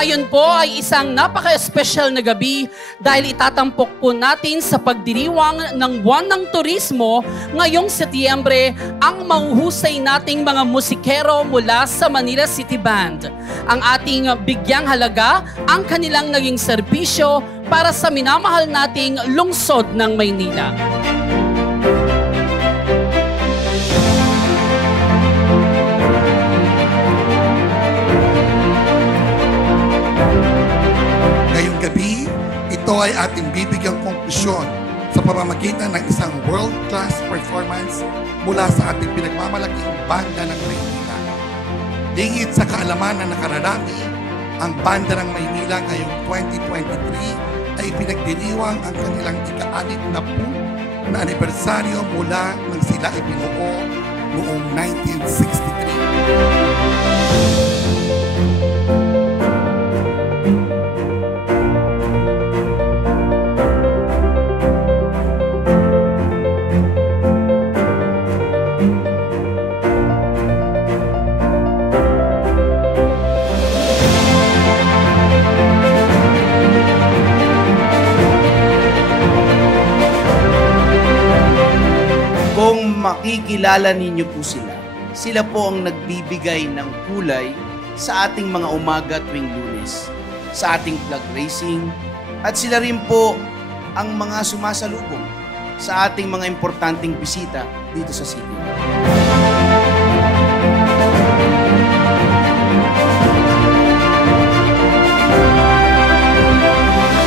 Ngayon po ay isang napaka-espesyal na gabi dahil itatampok po natin sa pagdiriwang ng buwan ng turismo ngayong Setyembre ang mahuhusay nating mga musikero mula sa Manila City Band. Ang ating bigyang halaga ang kanilang naging serbisyo para sa minamahal nating lungsod ng Maynila. Gabi, ito ay ating bibigyang konklusyon sa pamamagitan ng isang world-class performance mula sa ating pinagmamalaking banda ng Maynila. Lingid sa kaalaman na nakararami, ang banda ng Maynila ngayong 2023 ay pinagdiriwang ang kanilang ika-60 na anibersaryo mula nang sila ibinuo noong 1963. Kung makikilala ninyo po sila, sila po ang nagbibigay ng kulay sa ating mga umaga tuwing Lunes, sa ating flag racing, at sila rin po ang mga sumasalubong sa ating mga importanteng bisita dito sa city.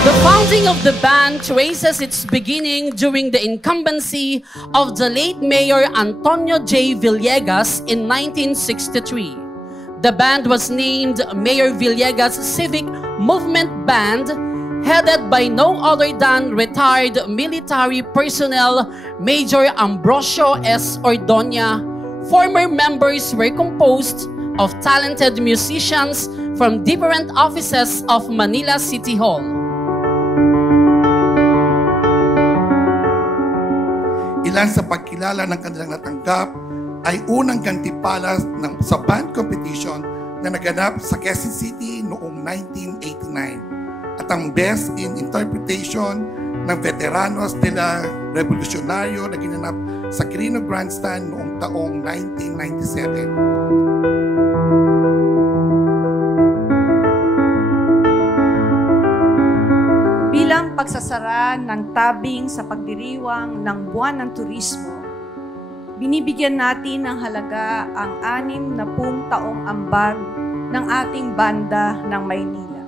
The founding of the band traces its beginning during the incumbency of the late Mayor Antonio J. Villegas in 1963. The band was named Mayor Villegas Civic Movement Band, headed by no other than retired military personnel Major Ambrosio S. Ordoña. Former members were composed of talented musicians from different offices of Manila City Hall. Ilan sa pagkilala ng kanilang natanggap ay unang gantimpala sa band competition na naganap sa Quezon City noong 1989 at ang Best in Interpretation ng Veteranos de la Revolucionario na ginanap sa Quirino Grandstand noong taong 1997. Bilang pagsasara ng tabing sa pagdiriwang ng buwan ng turismo, binibigyan natin ng halaga ang 60 taong ambag ng ating banda ng Maynila.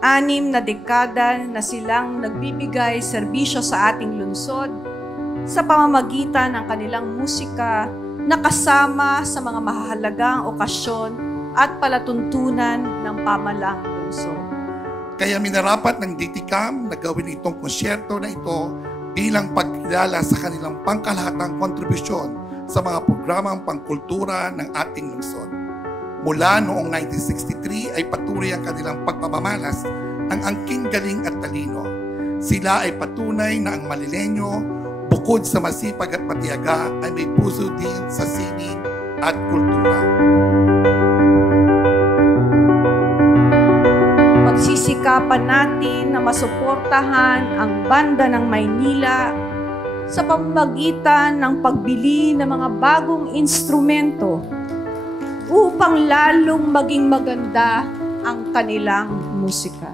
6 na dekada na silang nagbibigay serbisyo sa ating lungsod sa pamamagitan ng kanilang musika na kasama sa mga mahahalagang okasyon at palatuntunan ng pamalang lungsod. Kaya minarapat ng DTCAM na gawin itong konsyerto na ito bilang pagkilala sa kanilang pangkalahatang kontribusyon sa mga programang pangkultura ng ating lungsod. Mula noong 1963 ay patuloy ang kanilang pagpapamalas ng angking galing at talino. Sila ay patunay na ang Manileño, bukod sa masipag at matiyaga, ay may puso din sa sining at kultura. Magsisikapan natin na masuportahan ang banda ng Maynila sa pamamagitan ng pagbili ng mga bagong instrumento upang lalong maging maganda ang kanilang musika.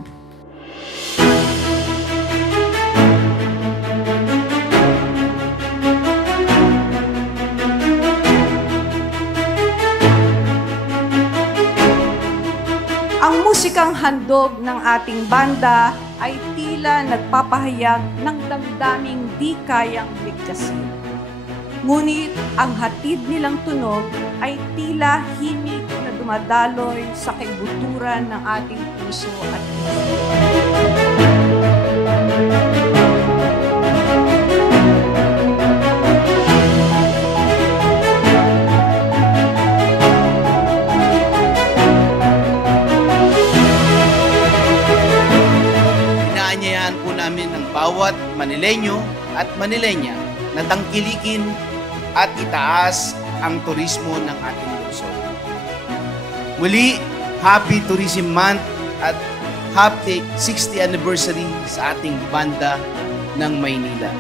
Ang musikang handog ng ating banda ay tila nagpapahayag ng damdaming di kayang ligtasin. Ngunit ang hatid nilang tunog ay tila himig na dumadaloy sa kaibuturan ng ating puso at isip. bawat Manileño at Manileña na tangkilikin at itaas ang turismo ng ating lungsod. Muli, Happy Tourism Month at happy 60th anniversary sa ating banda ng Maynila.